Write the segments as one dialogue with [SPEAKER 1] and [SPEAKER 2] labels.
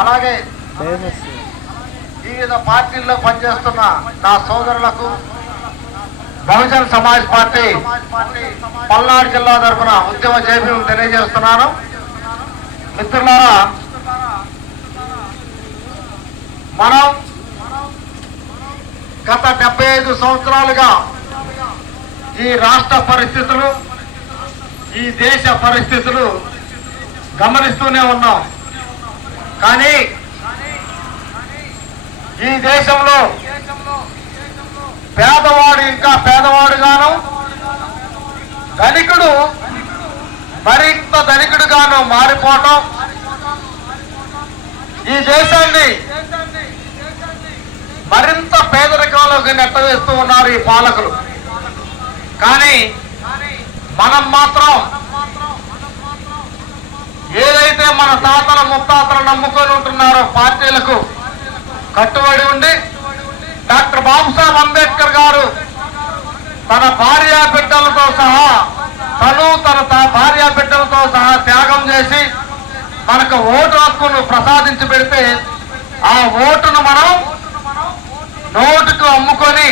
[SPEAKER 1] అలాగే వివిధ పార్టీల్లో పనిచేస్తున్న నా సోదరులకు బహుజన్ సమాజ్ పార్టీ పల్నాడు జిల్లా తరఫున ఉద్యమ జైభీం తెలియజేస్తున్నాను. మిత్రులారా మనం గత డెబ్బై ఐదు సంవత్సరాలుగా ఈ రాష్ట్ర పరిస్థితులు ఈ దేశ పరిస్థితులు గమనిస్తూనే ఉన్నాం. కానీ ఈ దేశంలో పేదవాడు ఇంకా పేదవాడుగాను ధనికుడు మరింత ధనికుడుగాను మారిపోవటం ఈ దేశాన్ని మరింత పేదరికంలోకి నెట్టవేస్తూ ఉన్నారు ఈ పాలకులు. కానీ మనం మాత్రం ఏదైతే మన ముత్తాతలు నమ్ముకొని ఉంటున్నారో పార్టీలకు. కట్టుబడి ఉండి డాక్టర్ బాబుసాహెబ్ అంబేద్కర్ గారు తన భార్య బిడ్డలతో సహా తను తన భార్య బిడ్డలతో సహా త్యాగం చేసి మనకు ఓటు హక్కును ప్రసాదించి పెడితే ఆ ఓటును మనం నోటుకు అమ్ముకొని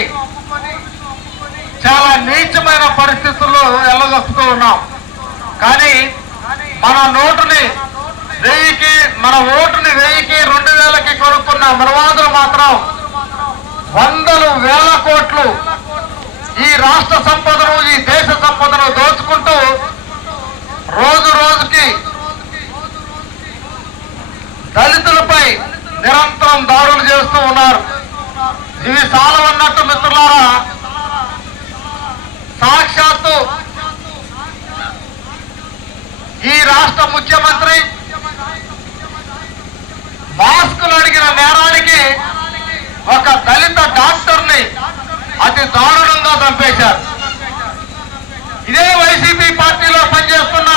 [SPEAKER 1] చాలా నీచమైన పరిస్థితుల్లో వెళ్ళగొస్తూ ఉన్నాం. కానీ మన నోటుని వెయ్యి మన ఓటుని వెయ్యికి రెండు వేలకి కొనుక్కున్న మృవాదులు మాత్రం వందలు వేల కోట్లు ఈ రాష్ట్ర సంపదను ఈ దేశ సంపదను దోచుకుంటూ రోజు రోజుకి దళితులపై నిరంతరం దాడులు చేస్తూ ఉన్నారు. ఇవి సాలవన్నట్టు మిత్రులారా సాక్షాత్తు ఈ రాష్ట్ర ముఖ్యమంత్రి ఒక దళిత డాక్టర్ని అతి దారుణంగా చంపేశారు. ఇదే వైసీపీ పార్టీలో పనిచేస్తున్న